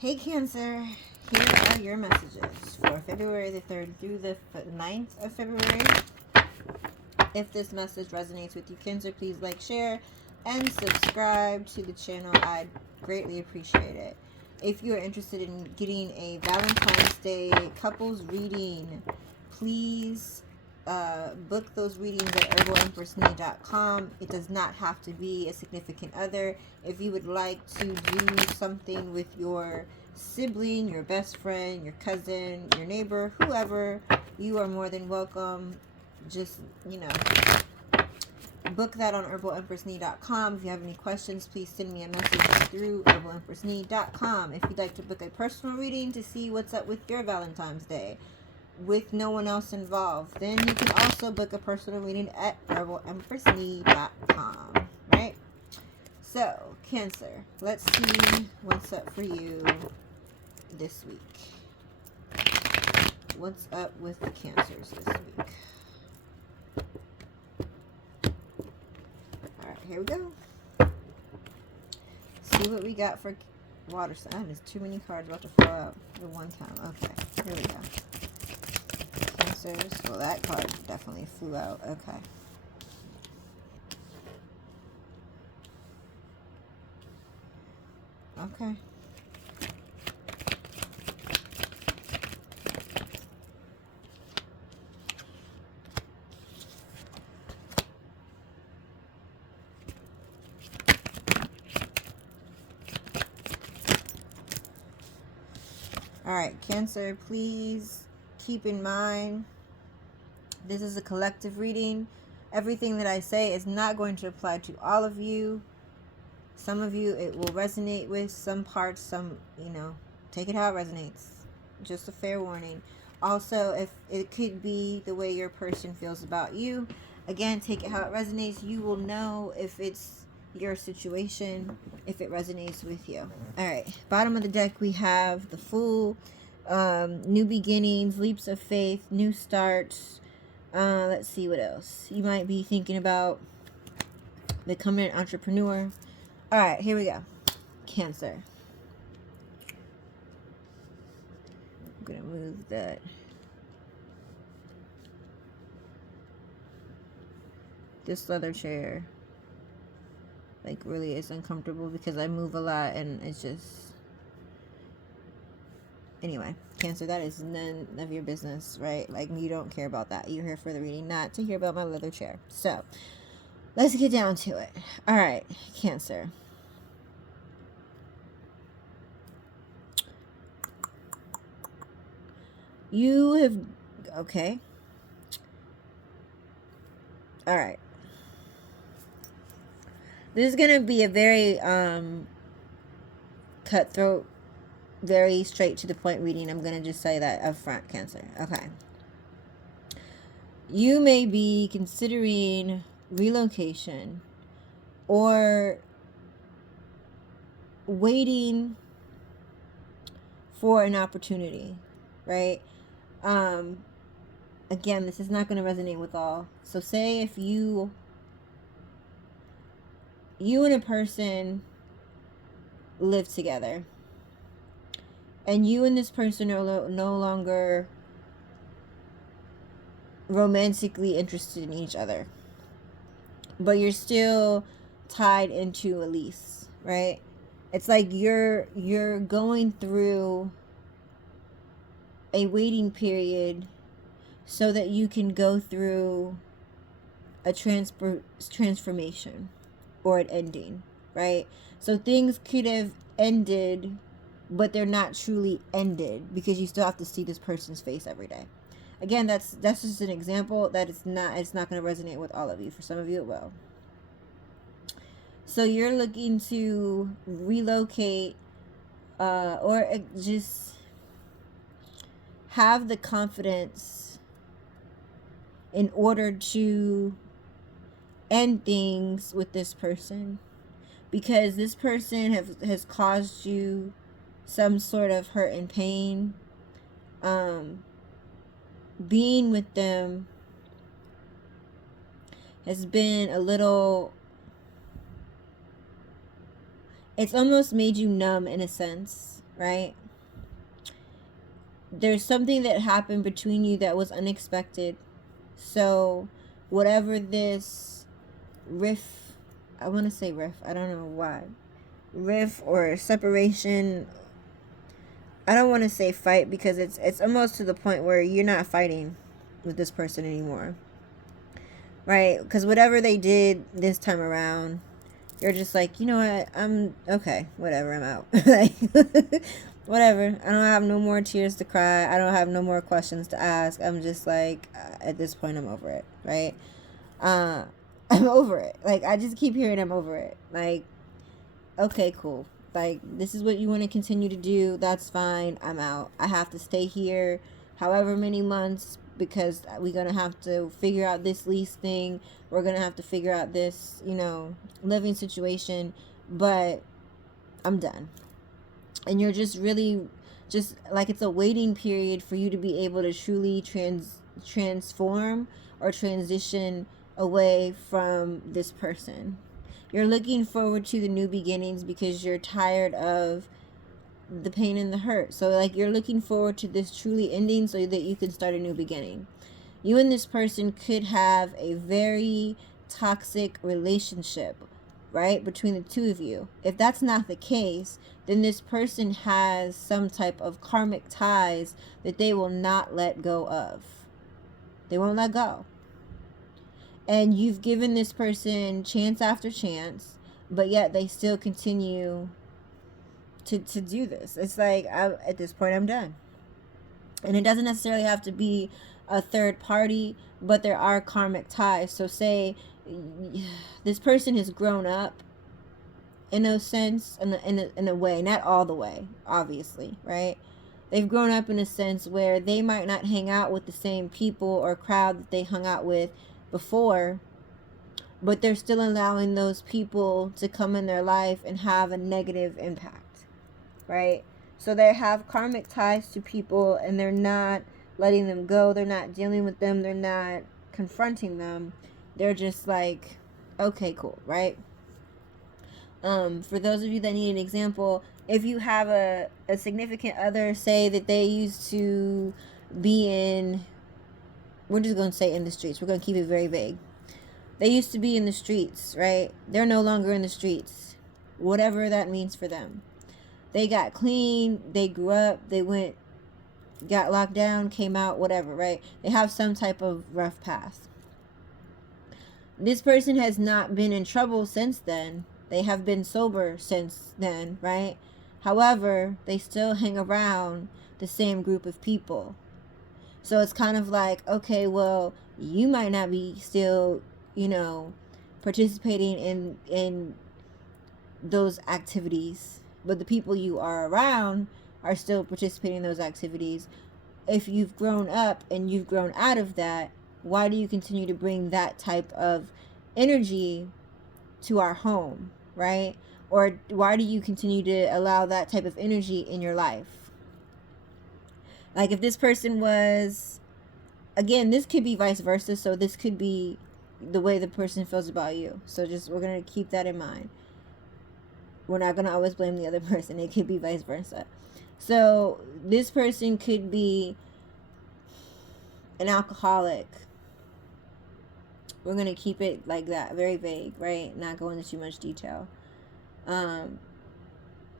Hey Cancer, here are your messages for February the 3rd through the 9th of February. If this message resonates with you, Cancer, please like, share, and subscribe to the channel. I'd greatly appreciate it. If you are interested in getting a Valentine's Day couples reading, please book those readings at herbalempressnee.com. It does not have to be a significant other. If you would like to do something with your sibling, your best friend, your cousin, your neighbor, whoever, you are more than welcome. Just, book that on herbalempressnee.com. If you have any questions, please send me a message through herbalempressnee.com. If you'd like to book a personal reading to see what's up with your Valentine's Day with no one else involved, then you can also book a personal reading at herbalempressnee.com. Right? So, Cancer, let's see what's up for you this week. What's up with the Cancers this week? Alright, here we go. See what we got for water sign. There's too many cards about to fall out at one time. Okay, here we go. Cancers. Well, that card definitely flew out. Okay. Okay. Alright, Cancer, please keep in mind, this is a collective reading. Everything that I say is not going to apply to all of you. Some of you it will resonate with, some parts, some, take it how it resonates. Just a fair warning. Also, if it could be the way your person feels about you, again, take it how it resonates. You will know if it's your situation, if it resonates with you. All right, bottom of the deck we have the Fool, new beginnings, leaps of faith, new starts. Let's see what else. You might be thinking about becoming an entrepreneur. All right, here we go. Cancer. I'm gonna move that. This leather chair like really is uncomfortable because I move a lot and it's just, anyway, Cancer, that is none of your business, right? Like, you don't care about that. You're here for the reading, not to hear about my leather chair. So let's get down to it. All right, Cancer. You have, okay. All right. This is going to be a very cutthroat, very straight to the point reading. I'm going to just say that up front, Cancer. Okay. You may be considering relocation or waiting for an opportunity, right? Again, this is not going to resonate with all. So say if you and a person live together and you and this person are no longer romantically interested in each other, but you're still tied into a lease, right? It's like you're going through a waiting period so that you can go through a transformation or an ending, right? So things could have ended, but they're not truly ended because you still have to see this person's face every day. Again, that's just an example that it's not going to resonate with all of you. For some of you it will. So you're looking to relocate or just have the confidence in order to end things with this person, because this person has caused you some sort of hurt and pain. Being with them has been a little, it's almost made you numb in a sense, right? There's something that happened between you that was unexpected. So whatever this riff, I want to say riff, I don't know why, riff or separation, I don't want to say fight, because it's almost to the point where you're not fighting with this person anymore, right? Because whatever they did this time around, you're just like, you know what, I'm okay, whatever, I'm out. Like, whatever, I don't have no more tears to cry, I don't have no more questions to ask. I'm just like, at this point, I'm over it, right? uh I'm over it. Like, I just keep hearing I'm over it. Like, okay, cool. Like, this is what you want to continue to do. That's fine. I'm out. I have to stay here however many months, because we're going to have to figure out this lease thing. We're going to have to figure out this, living situation. But I'm done. And you're just really, just like, it's a waiting period for you to be able to truly transform or transition away from this person. You're looking forward to the new beginnings because you're tired of the pain and the hurt. So, like, you're looking forward to this truly ending so that you can start a new beginning. You and this person could have a very toxic relationship, right, between the two of you. If that's not the case, then this person has some type of karmic ties that they will not let go of. They won't let go. And you've given this person chance after chance, but yet they still continue to do this. It's like, at this point, I'm done. And it doesn't necessarily have to be a third party, but there are karmic ties. So say this person has grown up in a sense, in a way, not all the way, obviously, right? They've grown up in a sense where they might not hang out with the same people or crowd that they hung out with before, but they're still allowing those people to come in their life and have a negative impact, right? So they have karmic ties to people, and they're not letting them go. They're not dealing with them. They're not confronting them. They're just like, okay, cool, right? For those of you that need an example, if you have a significant other, say that they used to be in, we're just going to say in the streets. We're going to keep it very vague. They used to be in the streets, right? They're no longer in the streets. Whatever that means for them. They got clean. They grew up. They went, got locked down, came out, whatever, right? They have some type of rough past. This person has not been in trouble since then. They have been sober since then, right? However, they still hang around the same group of people. So it's kind of like, okay, well, you might not be still, participating in those activities, but the people you are around are still participating in those activities. If you've grown up and you've grown out of that, why do you continue to bring that type of energy to our home, right? Or why do you continue to allow that type of energy in your life? Like, if this person was, again, this could be vice versa. So this could be the way the person feels about you. So we're going to keep that in mind. We're not going to always blame the other person. It could be vice versa. So this person could be an alcoholic. We're going to keep it like that, very vague, right? Not go into too much detail.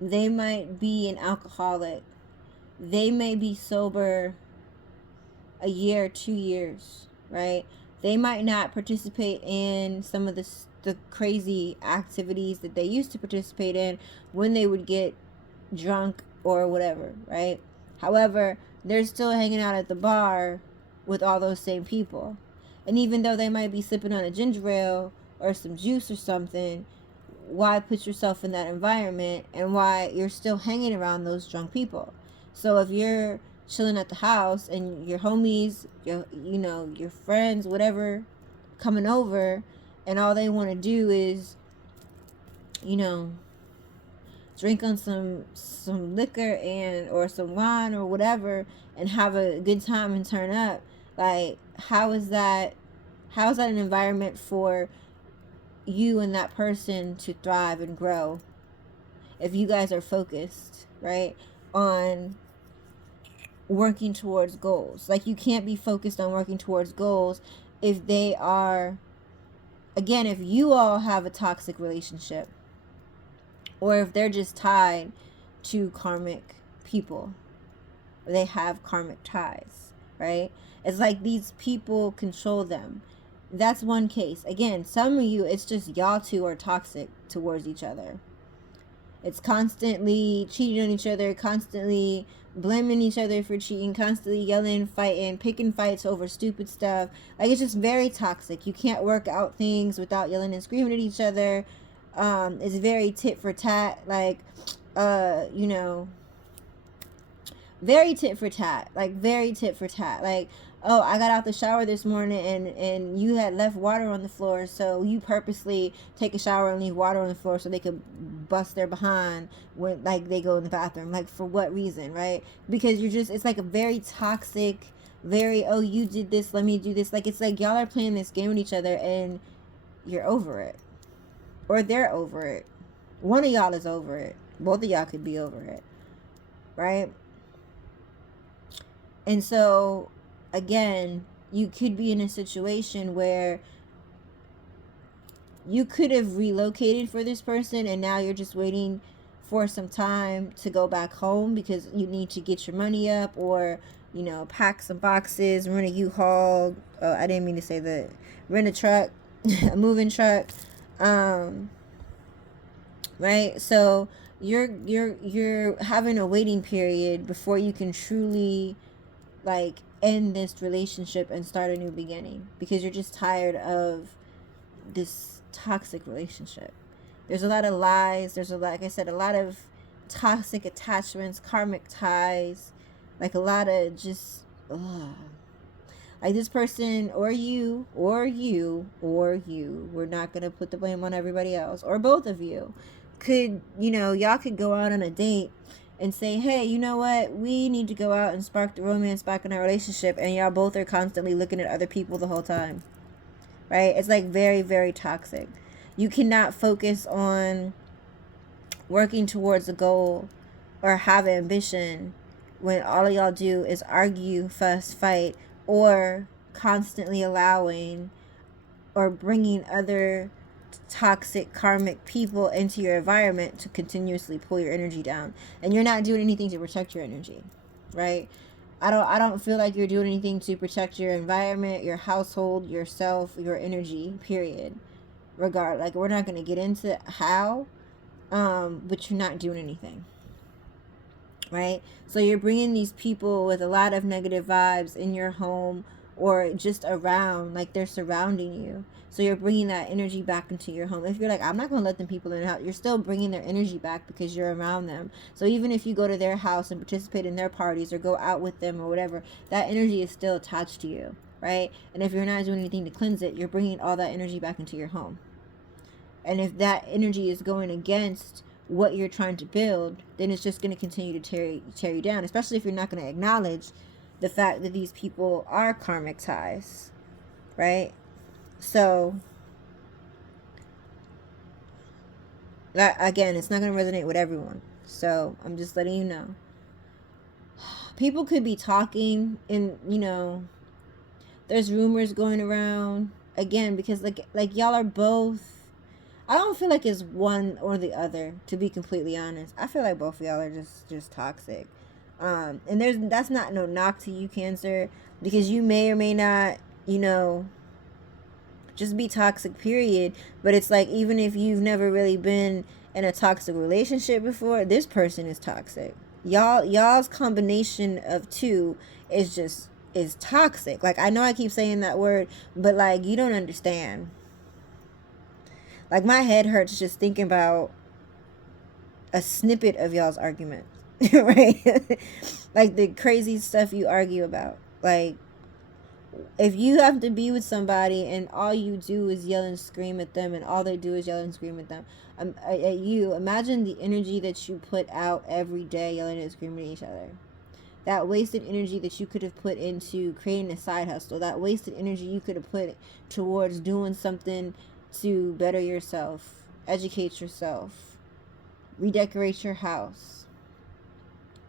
They might be an alcoholic. They may be sober a year, 2 years, right? They might not participate in some of the crazy activities that they used to participate in when they would get drunk or whatever, right? However, they're still hanging out at the bar with all those same people. And even though they might be sipping on a ginger ale or some juice or something, why put yourself in that environment, and why you're still hanging around those drunk people? So if you're chilling at the house and your homies, your friends, whatever, coming over, and all they want to do is, drink on some liquor or some wine or whatever, and have a good time and turn up, like, how is that an environment for you and that person to thrive and grow if you guys are focused, right? on working towards goals. Like, you can't be focused on working towards goals if they are, again, if you all have a toxic relationship, or if they're just tied to karmic people, or they have karmic ties, right? It's like these people control them. That's one case. Again, some of you, it's just y'all two are toxic towards each other. It's constantly cheating on each other, constantly blaming each other for cheating, constantly yelling, fighting, picking fights over stupid stuff. Like, it's just very toxic. You can't work out things without yelling and screaming at each other. It's very tit for tat. Like, you know, very tit for tat. Like, very tit for tat. Like, oh, I got out the shower this morning and you had left water on the floor, so you purposely take a shower and leave water on the floor so they could bust their behind when, like, they go in the bathroom. Like, for what reason, right? Because you're just, it's like a very toxic, very, oh, you did this, let me do this. Like, it's like y'all are playing this game with each other and you're over it. Or they're over it. One of y'all is over it. Both of y'all could be over it, right? And so, again, you could be in a situation where you could have relocated for this person and now you're just waiting for some time to go back home because you need to get your money up, or, you know, pack some boxes, rent a U-Haul. Oh, I didn't mean to say that. Rent a truck, a moving truck. Right? So you're having a waiting period before you can truly, like, end this relationship and start a new beginning, because you're just tired of this toxic relationship. There's a lot of lies. There's like I said, a lot of toxic attachments, karmic ties, like a lot of just, ugh. Like, this person, or you, we're not going to put the blame on everybody else, or both of you, could, you know, y'all could go out on a date and say, hey, you know what, we need to go out and spark the romance back in our relationship, and y'all both are constantly looking at other people the whole time, right? It's like very, very toxic. You cannot focus on working towards a goal or have ambition when all of y'all do is argue, fuss, fight, or constantly allowing or bringing other toxic karmic people into your environment to continuously pull your energy down, and you're not doing anything to protect your energy, right? I don't feel like you're doing anything to protect your environment, your household, yourself, your energy, period. Regard, like, we're not going to get into how, but you're not doing anything, right? So you're bringing these people with a lot of negative vibes in your home or just around, like they're surrounding you. So you're bringing that energy back into your home. If you're like, I'm not going to let them people in the house, you're still bringing their energy back because you're around them. So even if you go to their house and participate in their parties or go out with them or whatever, that energy is still attached to you, right? And if you're not doing anything to cleanse it, you're bringing all that energy back into your home. And if that energy is going against what you're trying to build, then it's just going to continue to tear you down, especially if you're not going to acknowledge the fact that these people are karmic ties, right? So that, again, it's not going to resonate with everyone. So I'm just letting you know. People could be talking and, you know, there's rumors going around, again, because like y'all are both, I don't feel like it's one or the other, to be completely honest. I feel like both of y'all are just toxic. And that's not no knock to you, Cancer, because you may or may not, you know, just be toxic, period. But it's like, even if you've never really been in a toxic relationship before, this person is toxic. Y'all's combination of two is toxic. Like, I know I keep saying that word, but like, you don't understand. Like, my head hurts just thinking about a snippet of y'all's argument, right? Like, the crazy stuff you argue about. Like, if you have to be with somebody and all you do is yell and scream at them, and all they do is yell and scream at them, at you, imagine the energy that you put out every day yelling and screaming at each other. That wasted energy that you could have put into creating a side hustle. That wasted energy you could have put towards doing something to better yourself, educate yourself, redecorate your house,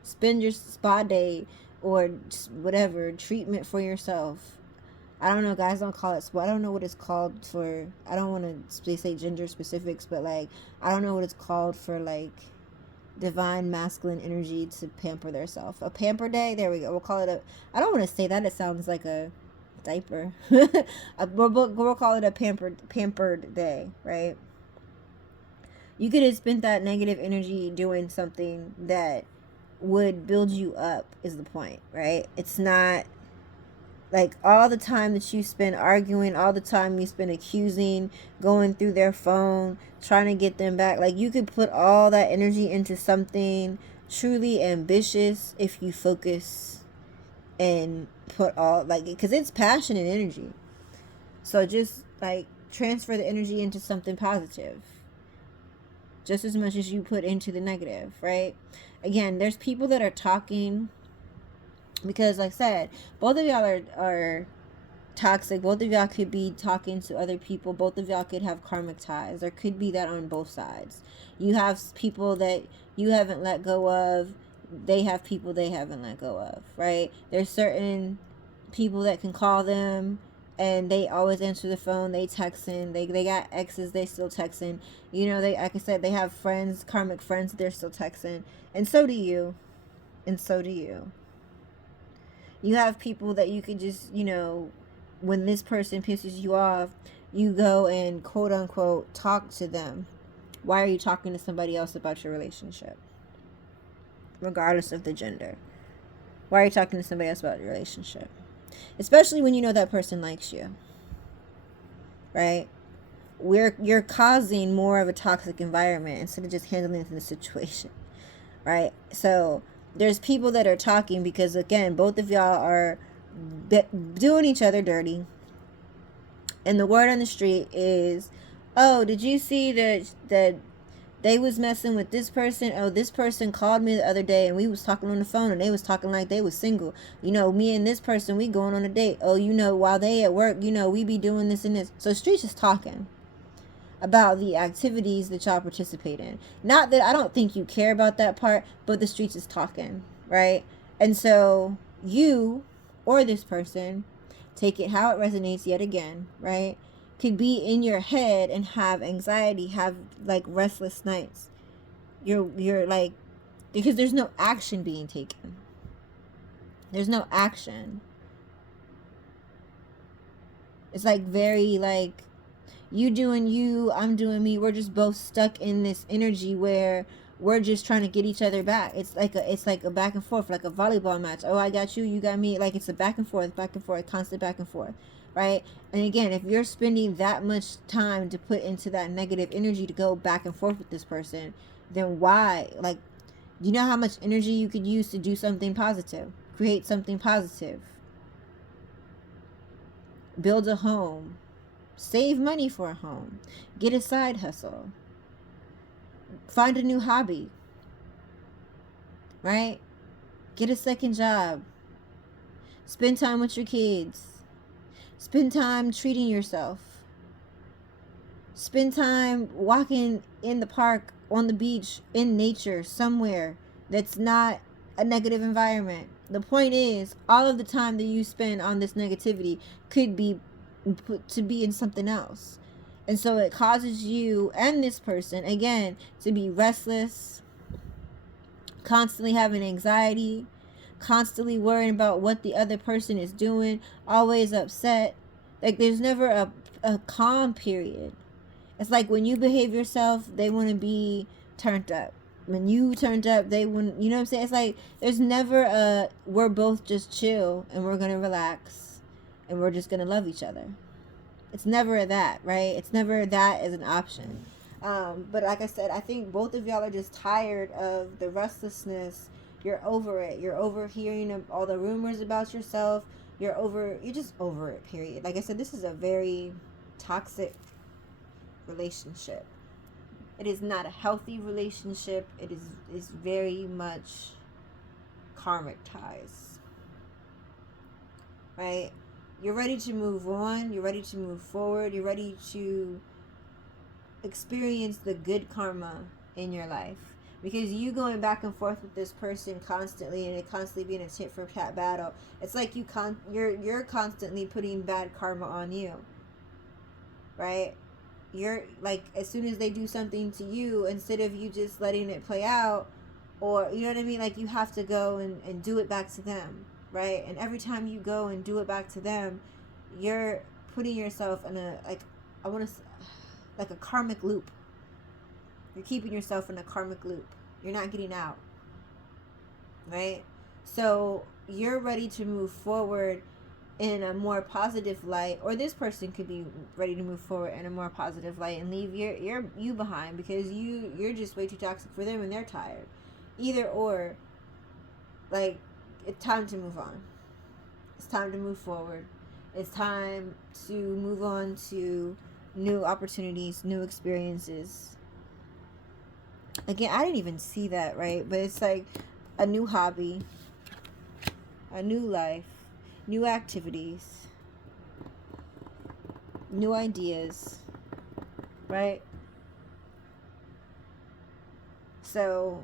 spend your spa day or just whatever treatment for yourself. I don't know, guys don't call it spa. I don't know what it's called for. I don't want to say gender specifics, but like I don't know what it's called for, like divine masculine energy to pamper themselves. A pamper day. There we go. We'll call it a. I don't want to say that. It sounds like a diaper. We'll call it a pampered day, right? You could have spent that negative energy doing something that would build you up. Is the point, right? It's not like all the time that you spend arguing, all the time you spend accusing, going through their phone, trying to get them back. Like you could put all that energy into something truly ambitious if you focus and put all, like, because it's passion and energy. So just like transfer the energy into something positive just as much as you put into the negative, right? Again, there's people that are talking because, like I said, both of y'all are toxic. Both of y'all could be talking to other people. Both of y'all could have karmic ties. There could be that on both sides. You have people that you haven't let go of. They have people they haven't let go of, right? There's certain people that can call them and they always answer the phone. They texting. They got exes. They still texting. You know, they, like I said, they have friends, karmic friends. They're still texting, and so do you, and so do you. You have people that you can just, you know, when this person pisses you off, you go and quote unquote talk to them. Why are you talking to somebody else about your relationship? Regardless of the gender. Why are you talking to somebody else about your relationship? Especially when you know that person likes you. Right? You're causing more of a toxic environment instead of just handling the situation. Right? So there's people that are talking because, again, both of y'all are doing each other dirty. And the word on the street is, oh, did you see that they was messing with this person? Oh, this person called me the other day and we was talking on the phone and they was talking like they was single. You know, me and this person, we going on a date. Oh, you know, while they at work, you know, we be doing this and this. So streets is talking about the activities that y'all participate in. Not that I don't think you care about that part, but the streets is talking, right? And so you or this person, take it how it resonates yet again, right? Could be in your head and have anxiety, have like restless nights. You're like, because there's no action being taken. There's no action. It's like very like you doing you, I'm doing me. We're just both stuck in this energy where we're just trying to get each other back. It's like a back and forth, like a volleyball match. Oh, I got you, you got me. Like it's a back and forth, constant back and forth, right? And again, if you're spending that much time to put into that negative energy to go back and forth with this person, then why? Like, do you know how much energy you could use to do something positive, create something positive, build a home, save money for a home, get a side hustle, find a new hobby, right? Get a second job, spend time with your kids, spend time treating yourself, spend time walking in the park, on the beach, in nature, somewhere that's not a negative environment. The point is, all of the time that you spend on this negativity could be put to be in something else. And so it causes you and this person, again, to be restless, constantly having anxiety, constantly worrying about what the other person is doing, always upset. Like there's never a calm period. It's like when you behave yourself, they want to be turned up. When you turned up, they wouldn't, you know what I'm saying? It's like there's never a, we're both just chill and we're going to relax and we're just going to love each other. It's never that, right? It's never that as an option. But like I said, I think both of y'all are just tired of the restlessness. You're over it. You're over hearing all the rumors about yourself. You're just over it, period. Like I said, this is a very toxic relationship. It is not a healthy relationship. It is very much karmic ties. Right? You're ready to move on. You're ready to move forward. You're ready to experience the good karma in your life. Because you going back and forth with this person constantly, and it constantly being a tit for tat battle, it's like you're constantly putting bad karma on you, right? You're like, as soon as they do something to you, instead of you just letting it play out, or you know what I mean, like you have to go and do it back to them, right? And every time you go and do it back to them, you're putting yourself in a, like, I want to, like a karmic loop. You're keeping yourself in a karmic loop. You're not getting out, right? So you're ready to move forward in a more positive light, or this person could be ready to move forward in a more positive light and leave you behind, because you're just way too toxic for them and they're tired. Either or, like, it's time to move on. It's time to move forward. It's time to move on to new opportunities, new experiences. Again, I didn't even see that, right? But it's like a new hobby, a new life, new activities, new ideas, right? So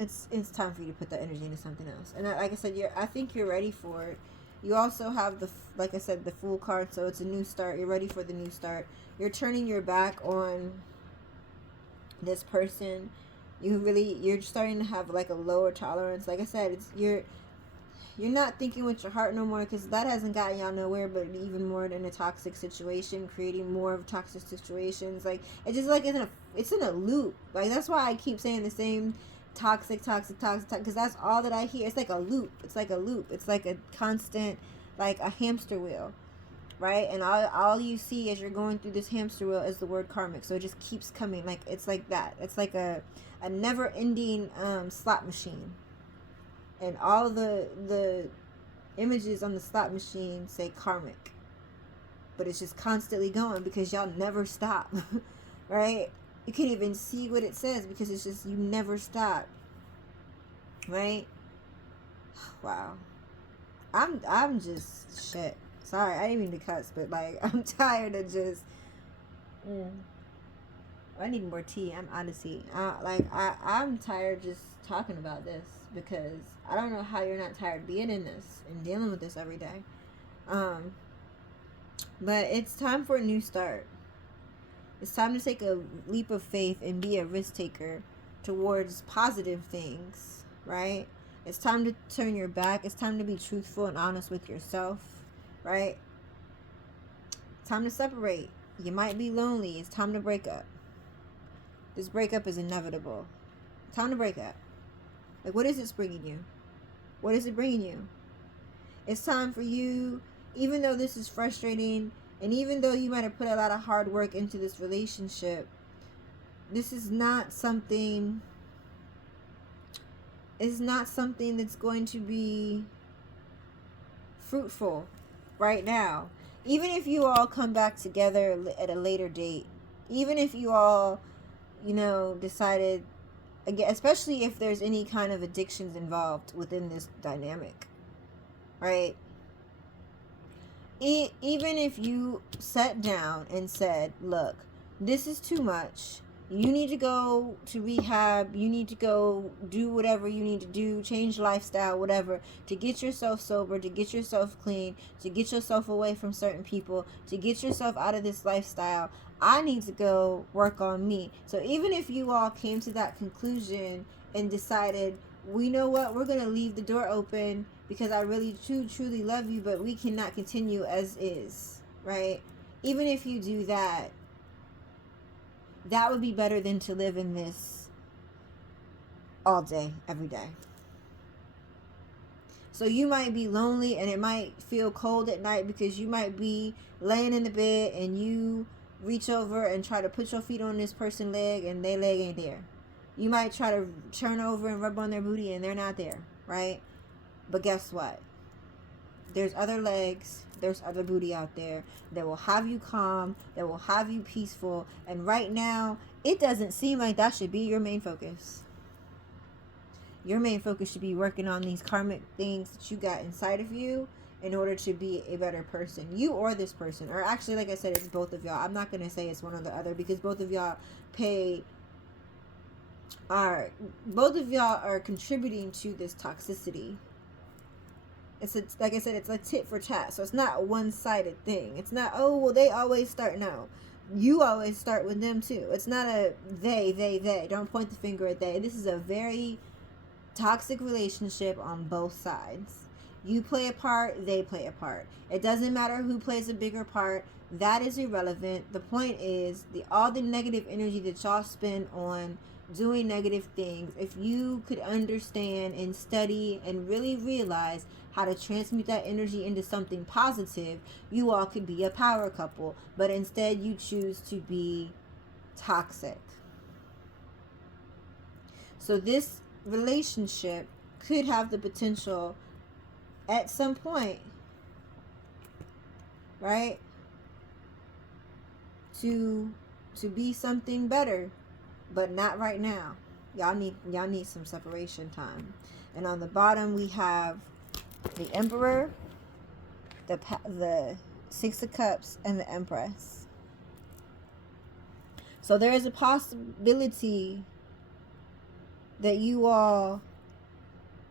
it's time for you to put that energy into something else. And like I said, I think you're ready for it. You also have like I said, the Fool card, so it's a new start. You're ready for the new start. You're turning your back on this person. You're starting to have like a lower tolerance. Like I said, it's you're not thinking with your heart no more, because that hasn't gotten y'all nowhere, but even more in a toxic situation, creating more of toxic situations. Like, it's just like it's in a loop. Like, that's why I keep saying the same toxic, because that's all that I hear. It's like a loop. It's like a loop. It's like a constant, like a hamster wheel, right? And all you see as you're going through this hamster wheel is the word karmic. So it just keeps coming. Like, it's like that. It's like a never ending slot machine. And all the images on the slot machine say karmic. But it's just constantly going, because y'all never stop. Right? You can't even see what it says, because it's just, you never stop. Right? Wow. I'm just shit. Sorry, I didn't mean to cuss, but like, I'm tired of just I need more tea. I'm out of tea. I'm tired just talking about this, because I don't know how you're not tired being in this and dealing with this every day. But it's time for a new start. It's time to take a leap of faith and be a risk taker towards positive things, right? It's time to turn your back. It's time to be truthful and honest with yourself, right? It's time to separate. You might be lonely. It's time to break up. This breakup is inevitable. Time to break up. Like, what is this bringing you? What is it bringing you? It's time for you, even though this is frustrating, and even though you might have put a lot of hard work into this relationship, this is not something, that's going to be fruitful right now. Even if you all come back together at a later date, even if you all, decided, again, especially if there's any kind of addictions involved within this dynamic, right? Even if you sat down and said, look, this is too much. You need to go to rehab. You need to go do whatever you need to do, change lifestyle, whatever, to get yourself sober, to get yourself clean, to get yourself away from certain people, to get yourself out of this lifestyle. I need to go work on me. So even if you all came to that conclusion and decided, we know what, we're going to leave the door open because I really truly love you, but we cannot continue as is, right? Even if you do that, that would be better than to live in this all day, every day. So you might be lonely, and it might feel cold at night because you might be laying in the bed and you reach over and try to put your feet on this person's leg and their leg ain't there. You might try to turn over and rub on their booty and they're not there, right? But guess what? There's other legs, there's other booty out there that will have you calm, that will have you peaceful. And right now, it doesn't seem like that should be your main focus. Your main focus should be working on these karmic things that you got inside of you in order to be a better person. You or this person. Or actually, like I said, it's both of y'all. I'm not going to say it's one or the other, because both of y'all pay are, both of y'all are contributing to this toxicity. Like I said, it's a tit for tat. So it's not a one-sided thing. It's not, oh, well, they always start. No. You always start with them too. It's not a they. Don't point the finger at they. This is a very toxic relationship on both sides. You play a part, they play a part. It doesn't matter who plays a bigger part. That is irrelevant. The point is, all the negative energy that y'all spend on doing negative things, if you could understand and study and really realize how to transmute that energy into something positive, you all could be a power couple. But instead, you choose to be toxic. So this relationship could have the potential at some point, right, to be something better, but not right now. Y'all need some separation time. And on the bottom we have the Emperor, the Six of Cups, and the Empress. So there is a possibility that you all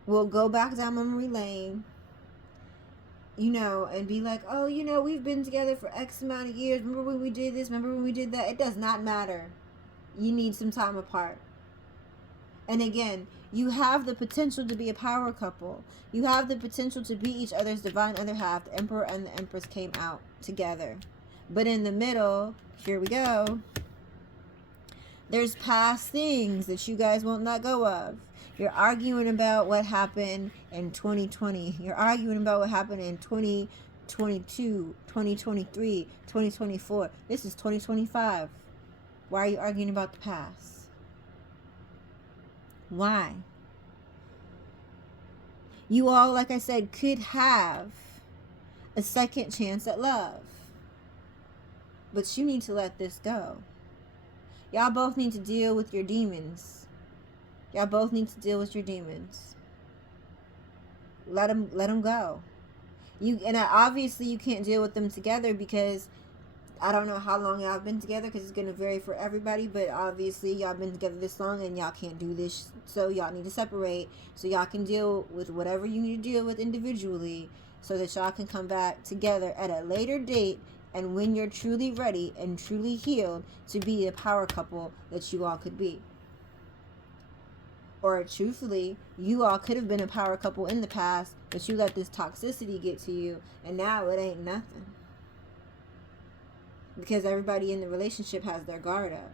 will go back down memory lane, and be like, oh, we've been together for X amount of years. Remember when we did this? Remember when we did that? It does not matter. You need some time apart. And again, you have the potential to be a power couple. You have the potential to be each other's divine other half. The Emperor and the Empress came out together. But in the middle, here we go, there's past things that you guys won't let go of. You're arguing about what happened in 2020. You're arguing about what happened in 2022, 2023, 2024. This is 2025. Why are you arguing about the past? Why? You all, like I said, could have a second chance at love. But you need to let this go. Y'all both need to deal with your demons. Y'all both need to deal with your demons. Let them go. Obviously you can't deal with them together, because I don't know how long y'all have been together, because it's going to vary for everybody, but obviously y'all been together this long and y'all can't do this, so y'all need to separate so y'all can deal with whatever you need to deal with individually, so that y'all can come back together at a later date, and when you're truly ready and truly healed to be a power couple that you all could be. Or truthfully, you all could have been a power couple in the past, but you let this toxicity get to you, and now it ain't nothing. Because everybody in the relationship has their guard up.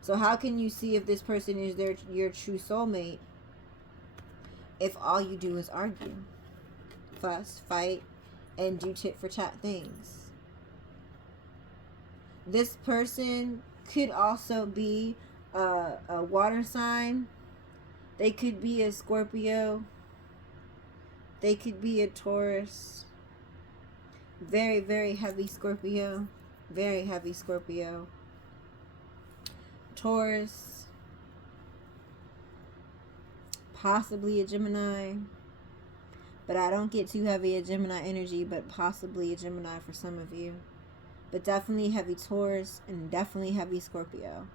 So how can you see if this person is your true soulmate if all you do is argue, fuss, fight, and do tit for tat things? This person could also be a water sign. They could be a Scorpio. They could be a Taurus. Very, very heavy Scorpio. Very heavy Scorpio. Taurus. Possibly a Gemini. But I don't get too heavy a Gemini energy, but possibly a Gemini for some of you. But definitely heavy Taurus and definitely heavy Scorpio.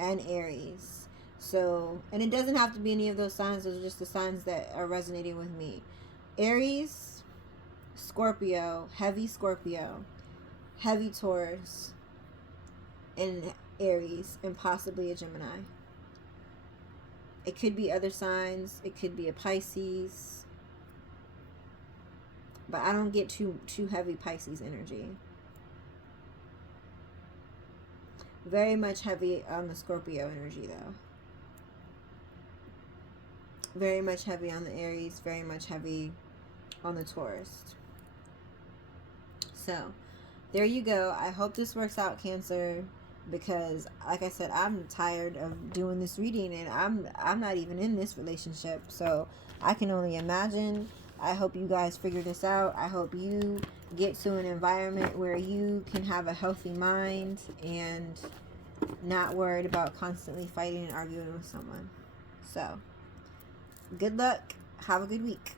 And Aries. So, and it doesn't have to be any of those signs. Those are just the signs that are resonating with me. Aries, Scorpio, heavy Taurus, and Aries, and possibly a Gemini. It could be other signs. It could be a Pisces. But I don't get too heavy Pisces energy. Very much heavy on the Scorpio energy, though. Very much heavy on the Aries. Very much heavy on the Taurus. So, there you go. I hope this works out, Cancer, because, like I said, I'm tired of doing this reading, and I'm not even in this relationship, so I can only imagine. I hope you guys figure this out. I hope you get to an environment where you can have a healthy mind and not worried about constantly fighting and arguing with someone. So, good luck. Have a good week.